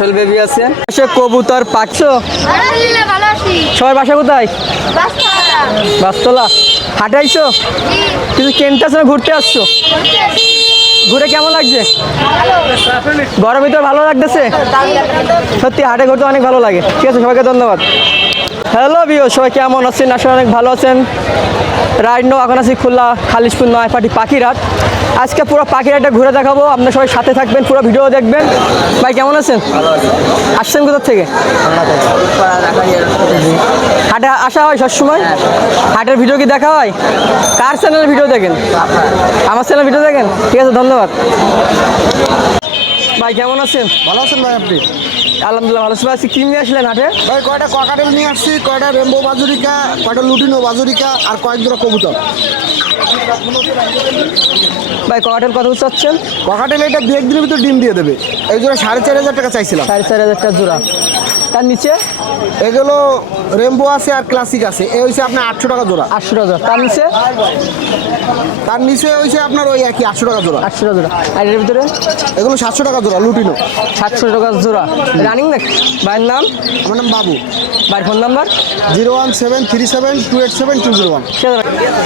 কাটল বেবি আছে। সে কবুতর পাচ্ছো আলহামদুলিল্লাহ ভালো আছি। সবার বাসা কোথায়? বাসতলা। হাটে আইছো? কিছু কিনতে আসছো? ঘুরতে আসছো। ঘুরে কেমন লাগছে? গরমে তো ভালো লাগতেছে? সত্যি হাটে ঘুরতে অনেক ভালো লাগে। ঠিক আছে সবাইকে ধন্যবাদ। হ্যালো বিও সবাই কেমন আছেন? আসলে অনেক ভালো আছেন। রাইড নো এখন আছি খুলনা খালিশপুর নয়পাটি পাখিরাট আজকে পুরো পাখিরাটটা ঘুরে দেখাবো। আপনার সবাই সাথে থাকবেন পুরো ভিডিও দেখবেন। ভাই কেমন আছেন? আসছেন কোথার থেকে? হাটে আসা হয় সবসময়? হাটের ভিডিও কি দেখা হয়? কার চ্যানেলের ভিডিও দেখেন? আমার চ্যানেল ভিডিও দেখেন? ঠিক আছে ধন্যবাদ। ভাই কেমন আছেন? ভালো আছেন ভাই আপনি? আলহামদুলিল্লাহ ভালো আছি। কি নিয়ে আসলেন হাটে? ভাই কয়টা ককাটেল নিয়ে আসছি কয়টা রেমবো বাজুরিকা কয়টা লুটিনো বাজুরিকা আর কয়েক জোড়া কবুতর। ভাই ককাটেল কত চাচ্ছেন? ককাটেল এটা দু একদিনের ভিতর ডিম দিয়ে দেবে। এই জোড়া সাড়ে চার হাজার টাকা চাইছিলাম। সাড়ে চার হাজার টাকা জোড়া। তার নিচে? এগুলো রেমবো আছে আর ক্লাসিক আছে। এ হচ্ছে আপনার আটশো টাকা জোড়া। আটশো টাকা জোড়া। তার নিচে? তার নিচে হয়েছে আপনার ওই একই আটশো টাকা জোড়া। আটশো টাকা জোড়া। আর এর ভিতরে? এগুলো সাতশো টাকা জোড়া লুটিনো। সাতশো টাকা জোড়া। রানিং নাকি? ভাইয়ের নাম? আমার নাম বাবু। ভাইয়ের phone number? Zero one seven three seven two eight seven two zero one.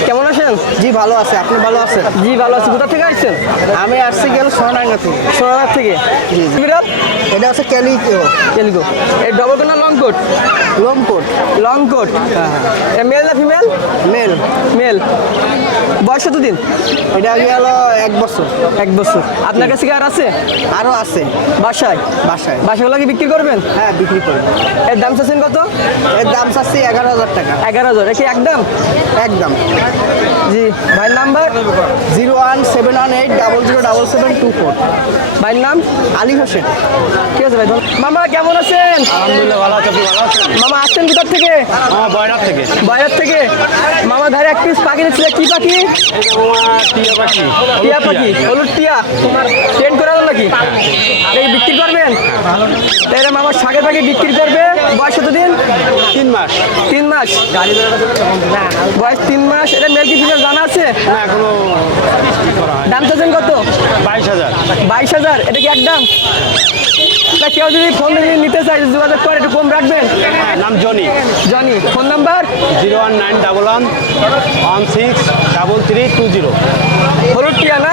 কেমন আছেন? জি ভালো আছে। আপনি ভালো আছেন? জি ভালো আছি। কোথা থেকে আসছেন? আমি আসছি গেল সোনাডাঙ্গা থেকে? সোনার থেকে বিরাট এটা আছে ক্যালি তেলুগু এই ডবল কোট না long coat long coat long coat male না ফিমেল মেল মেল বয়স কত দিন এটা গেল এক বছর। এক বছর। আপনার কাছে কি আর আছে? আরও আছে। বাসায়? বাসায়। বাসাগুলো কি বিক্রি করবেন? হ্যাঁ বিক্রি করি এর দাম চাচ্ছেন কত? এর দাম চাচ্ছি এগারো হাজার টাকা। এগারো হাজার। কি একদম? একদম। জি। ভাইয়ের number? Zero one seven one eight double zero double seven two four. ভাইয়ের নাম? আলী হোসেন। ঠিক আছে ভাই? মামা কেমন আছেন? আলহামদুলিল্লাহ ভালো আছে ভালো আছেন? মামা আসছেন কোথার থেকে? বয়নার থেকে। বাইরের থেকে। মামা ধারে এক পিস পাখি দিচ্ছিল কি পাখি? টিয়া পাখি হলুদ টিয়া। ট্রেন করে নাকি? এই বিক্রি করবেন? তাহলে মামা শাকের পাখি বিক্রি করবে। বয়স কত দিন? তিন মাস। তিন মাস? বয়স তিন মাস। এটা মেল কি ফিমেল জানা আছে? না এখনও দাম চাচ্ছেন কত? বাইশ হাজার। বাইশ হাজার। এটা কি একদম? তা কেউ যদি ফোন নিতে চায় যোগাযোগ করে একটু কম রাখবেন? নাম Johnny. Johnny phone number zero one nine double one one six double three two zero হলুদ টিয়া না?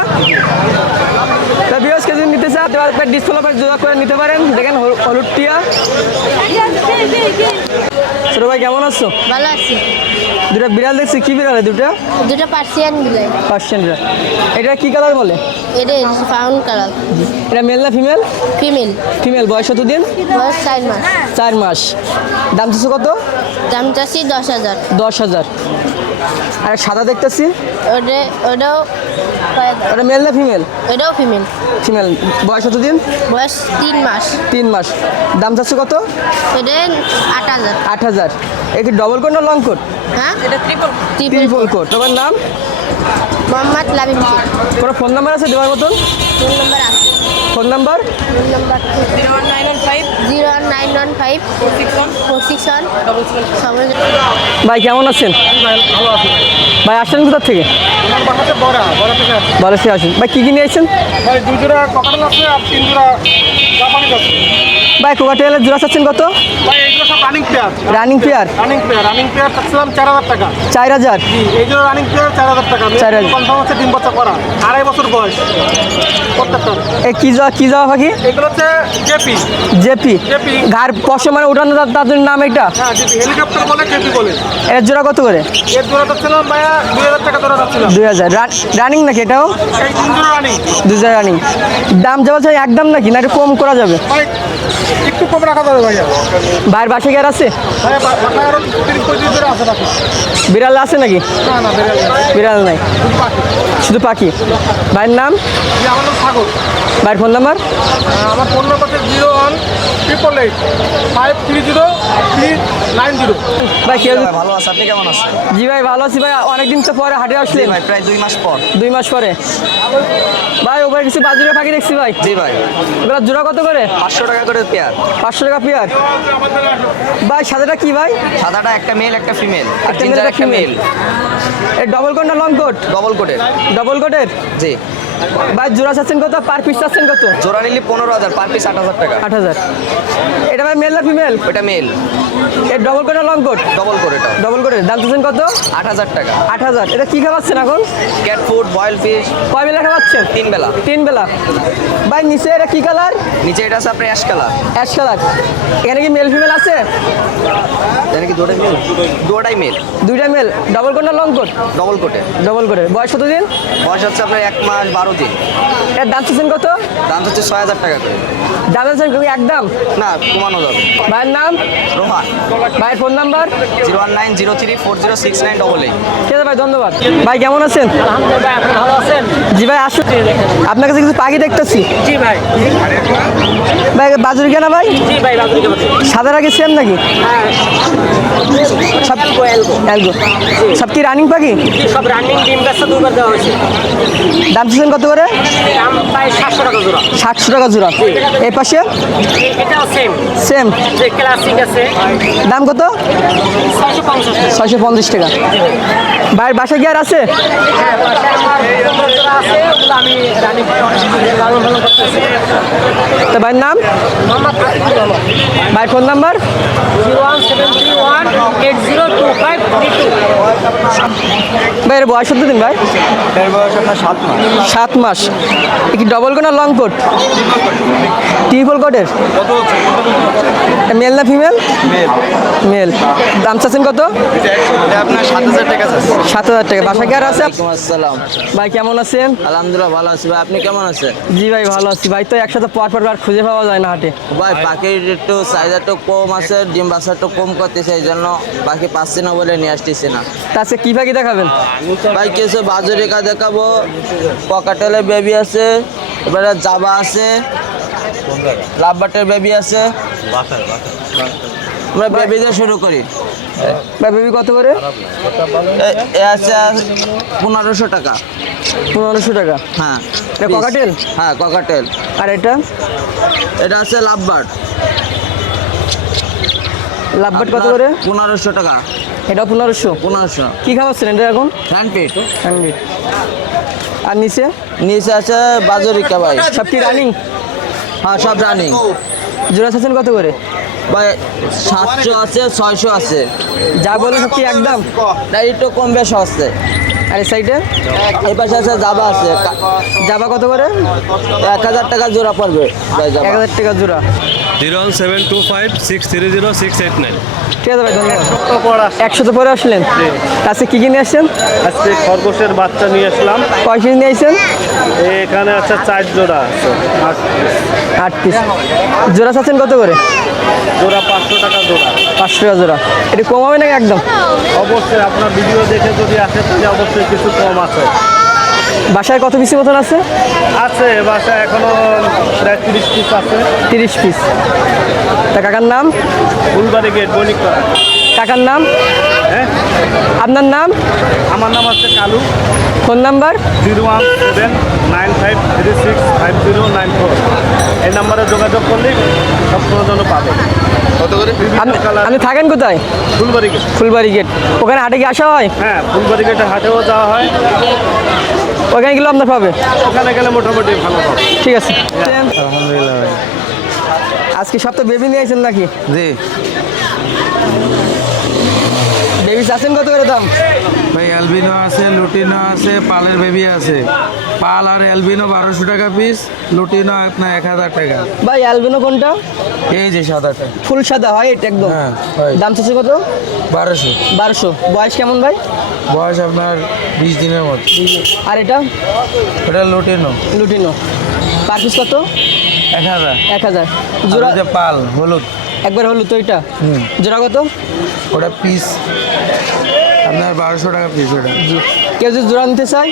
তা বিয়স কেজি নিতে চায় ডিসপ্লে উপরে যোগাযোগ করে নিতে পারেন। দেখেন হল- হলুদ টিয়া। ছোট ভাই কেমন আছো? ভালো আছি। দুটা বিড়াল দেখছি কি বিড়াল দুটা? দুটো পার্সিয়ান বিলাই পার্সিয়ান বিড়াল। এটা কি কালার বলে? এটা ফাউন্ড কালার এটা মেল না ফিমেল ফিমেল ফিমেল বয়স কত দিন বয়স চার মাস। চার মাস। দাম চাচ্ছে কত? দাম চাচ্ছি দশ হাজার। দশ হাজার। আর সাদা দেখতেছি? ওটা ওটাও ওটা মেল না ফিমেল ওটাও ফিমেল ফিমেল বয়স কত দিন বয়স তিন মাস। তিন মাস। দাম চাচ্ছে কত? এটা আট হাজার। আট হাজার। কি ডবল কোট না লং কোট হ্যাঁ? এটা ট্রিপল ত্রিপল কোট তোমার নাম? মোহাম্মদ লাবিব কোনো ফোন নাম্বার আছে দেওয়ার মতন? ফোন নাম্বার আছে। Phone number? Zero one nine one five. Zero one nine one five. Four six one four six one. Double seven ভাই কেমন আছেন? ভাই আসছেন কোথার থেকে? বলেছি বড়া থেকে আসেন। ভাই কী কী নিয়ে আসছেন ভাই দুই জোড়া আছে আর তিন জোড়া আছে ভাই কোকাটেলের জোড়া চাচ্ছেন কত? ভাই এইগুলো সব রানিং পেয়ার রানিং রানিং চাচ্ছিলাম চার হাজার টাকা। চার হাজার? এই জন্য রানিং চার হাজার টাকা। চার হাজার। কনফার্ম হচ্ছে তিন বছর করা আড়াই বছর বয়স। প্রত্যেকটা। এ কী যাওয়া কী যাওয়া পাখি? এগুলো হচ্ছে জেপি জেপি জেপি ঘাড় পশে মানে উঠানো তার- তার জন্য নাম এটা হ্যাঁ জেপি হেলিকপ্টার বলে জেপি বলে। এর জোড়া কত করে? এর জোড়া চাচ্ছিলাম ভাইয়া দুই হাজার টাকা জোড়া চাচ্ছিলাম। দুই হাজার। রানিং নাকি এটাও? এই তিন জোড়া রানিং দুই হাজার রানিং দাম যাওয়া চাই একদম নাকি? না কম করা যাবে? একটু কম রাখা যাবে ভাইয়া। ভাইয়ের বাসে গিয়ে আছে? বিড়াল আছে নাকি? বিড়াল নাই। শুধু পাখি। ভাইয়ের নাম? আমার নাম সাগর। ভাইয়ের ফোন নাম্বার? আমার ফোন নম্বর হচ্ছে zero one triple eight five three zero three nine zero ভাই কেউ ভাই ভালো আছে আপনি কেমন আছেন? জি ভাই ভালো আছি ভাই অনেকদিন তো পরে হাটে জি আসলেন। ভাই প্রায় দুই মাস পর। দুই মাস পরে। ভাই ওপরে কিছু বাজারে পাখি দেখছি ভাই। জি ভাই। এগুলো জোড়া কত করে? পাঁচশো টাকা করে পেয়ার। পাঁচশো টাকা পেয়ার। ভাই সাদাটা কি ভাই? সাদাটা একটা মেল একটা ফিমেল আর একটা male, একটা ফিমেল মেল এই ডবল কোট না লং কোট ডবল কোটের ডবল কোটের জি। ভাই জোড়া চাচ্ছেন কত? পার পিস চাচ্ছেন কত? জোড়া নিলে পনেরো হাজার পার পিস আট হাজার টাকা। আট হাজার। এটা ভাই মেল না ফিমেল ওটা মেল এর double coat long coat double করে এটা। ডবল করে দাম চাচ্ছেন কত? আট হাজার টাকা। আট হাজার। এটা কি খাওয়াচ্ছেন এখন? ক্যাট ফুড বয়েল ফিশ কয় বেলা খাওয়াচ্ছেন? তিন বেলা। তিন বেলা। ভাই নিচে এটা কি কালার নিচে এটা আছে আপনার অ্যাশ কালার অ্যাশ কালার এখানে কি মেল ফিমেল আছে? জানি কি দুটাই মেল দুটাই মেল দুইটা মেল ডবল কোট না লং কোট ডবল কোটে ডবল করে বয়স কত দিন বয়স হচ্ছে আপনার এক মাস বারো দিন এর দাম চাচ্ছেন কত? দাম হচ্ছে ছয় হাজার টাকা করে। দাম চাচ্ছেন একদম? না কমানো যাবে। ভাইয়ের নাম? রোহান। ভাইয়ের phone number? Zero one nine zero three four zero six nine double eight. ঠিক আছে ভাই ধন্যবাদ। ভাই কেমন আছেন? আলহামদুলিল্লাহ ভালো আছেন? ভাই আসুন আপনার কাছে কিছু পাখি দেখতেছি? জি ভাই। ভাই বাজারে কেনা ভাই? জি ভাই সাদার আগে সেম নাকি? হ্যাঁ। সব এলগো সব কি রানিং পাখি? সব রানিং ডিম দুবার দেওয়া হয়েছে। দাম চাচ্ছেন কত করে? দাম প্রায় সাতশো টাকা জোড়া। সাতশো টাকা জোড়া। এই পাশে? এটাও সেম সেম যে ক্লাসিক আছে। দাম কত? ছয়শো পঞ্চাশ টাকা। ছয়শো পঞ্চাশ টাকা। ভাইয়ের বাসা কি আর আছে। আমি রানিং লালন পালন করতেছি তো ভাইয়ের নাম? Mohammad Atiqur phone number? Zero one seven three one eight zero two five three two ভাইয়ের বয়স কত দিন ভাই? এর বয়স আপনার সাত মাস। সাত মাস। কি ডবল কোট না লং কোট ট্রিপল কোটের মেল না ফিমেল মেল মেল দাম চাচ্ছেন কত? আপনার সাত হাজার টাকা আছে সাত হাজার টাকা। বাসা কি আর আছে আসসালাম। ভাই কেমন আছেন? আলহামদুলিল্লাহ ভালো আছি। ভাই আপনি কেমন আছেন? জি ভাই ভালো আছি। ভাই তো একসাথে পর পর খুঁজে পাওয়া যায় না হাটে। ভাই পাখির একটু সাইজ একটু কম আছে ডিম বাসা একটু কম করতেছে। এই জন্য পাখি পাচ্ছি না বলে নিয়ে আসতেছি না। আজকে কি পাখি দেখাবেন? ভাই কিছু বাজুরিকা দেখাবো। পকাটেলের বেবি আছে এবারে জাবা আছে লাভবাটের বেবি আছে। আমরা বেবি দিয়ে শুরু করি। বেবি কত করে? এ- আছে পনেরোশো টাকা। পনেরোশো টাকা। হ্যাঁ। ককাটেল? হ্যাঁ ককাটেল। আর এটা? এটা আছে লাভবাট। লাভবাট কত করে? পনেরোশো টাকা। এটাও পনেরোশো? পনেরোশো। কি খাওয়াচ্ছেন এটা এখন? হ্যান্ডপিট হ্যান্ডমেড আর নিচে? নিচে আছে বাজুরিকা ভাই সব কি রানিং হ্যাঁ সব রানিং জোড়া চাচ্ছেন কত করে? ভাই সাতশো আছে ছয়শো আছে। যা বলে সব কি একদম? না একটু কম বেশ আছে। আর এই সাইডে এই পাশে আছে জাবা আছে। জাবা কত করে? এক হাজার টাকা জোড়া পড়বে। এক হাজার টাকা জোড়া। Zero one seven two five six three zero six eight nine. ঠিক আছে ভাই ধন্যবাদ। একশো পরে আসলেন? আজকে কী কী নিয়ে আসছেন? আজকে খরগোশের বাচ্চা নিয়ে আসলাম। কয় কেজি নিয়ে আসছেন? এখানে আছে চার জোড়া আট পিস। জোড়া চাচ্ছেন কত করে? জোড়া পাঁচশো টাকা জোড়া। পাঁচশো টাকা জোড়া। এটা কম হবে নাকি একদম? অবশ্যই আপনার ভিডিও দেখে যদি আসে তাহলে অবশ্যই কিছু কম আছে। বাসায় কত পিসের মতন আছে? আছে বাসা এখনও প্রায় তিরিশ পিস আছে। তিরিশ পিস তা কাকার নাম? ফুলবাড়ি গেট বণিক করা কাকার নাম? হ্যাঁ? আপনার নাম? আমার নাম হচ্ছে Kalu. Phone number? Zero one seven nine five three six five zero nine four. এই নাম্বারে যোগাযোগ করলে সব জন্য পাবে আপনি আপনি থাকেন কোথায়? ফুলবাড়ি গেট। ফুলবাড়ি গেট। ওখানে হাটে কি আসা হয়? হ্যাঁ ফুলবাড়ি গেটে হাটেও যাওয়া হয়। ওখানে গেলে আপনার পাবে। ওখানে গেলে মোটামুটি ভালো পাবে ঠিক আছে। আলহামদুলিল্লাহ ভাই। আজকে তো বেবি নিয়ে আছেন নাকি? জি। চাচ্ছেন কত করে দাম? ভাই অ্যালবিনো আছে লুটিনো আছে পালের বেবি আছে। পাল আর অ্যালবিনো বারোশো টাকা পিস লুটিনো আপনার এক হাজার টাকা। ভাই অ্যালবিনো কোনটা? এই যে সাদাটা। ফুল সাদা হয় এটা একদম। হ্যাঁ হয় দাম চাচ্ছে কত? বারোশো। বারোশো। বয়স কেমন ভাই? বয়স আপনার বিশ দিনের মতো। আর এটা? ওটা লুটিনো লুটিনো পার পিস কত? এক হাজার। এক হাজার। জোড়া যে পাল হলুদ। একবার হলো তো এটা? হুম। জোড়া কত? ওটা পিস আপনার বারোশো টাকা পিস ওটা। কেউ যদি জোড়া নিতে চাই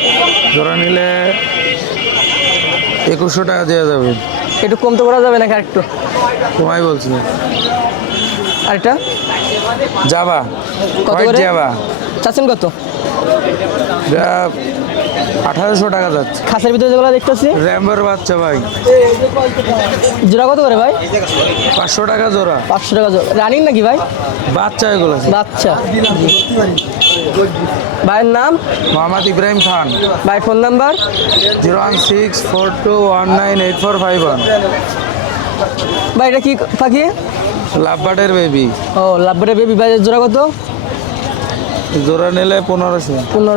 জোড়া নিলে একুশশো টাকা দেওয়া যাবে। একটু কমতে করা যাবে নাকি আরেকটু? কমাই বলছি। আর এটা যাবা কত করে? যাবা চাচ্ছেন কত? আঠারোশো টাকা যাচ্ছে। খাসের ভিতরে যেগুলো দেখতেছি। র্যাম্বোর বাচ্চা ভাই। জোড়া কত করে ভাই? পাঁচশো টাকা জোড়া। পাঁচশো টাকা জোড়া। রানিং নাকি ভাই? বাচ্চা এগুলো বাচ্চা। ভাইয়ের নাম? মোহাম্মদ ইব্রাহিম খান। ভাই phone number? Zero one six four two one nine eight four five one. ভাই এটা কি পাখি? লাভবাটের বেবি। ও লাভবারের বেবি। ভাইয়ের জোড়া কত? জোড়া নিলে পনেরোশো। পনেরো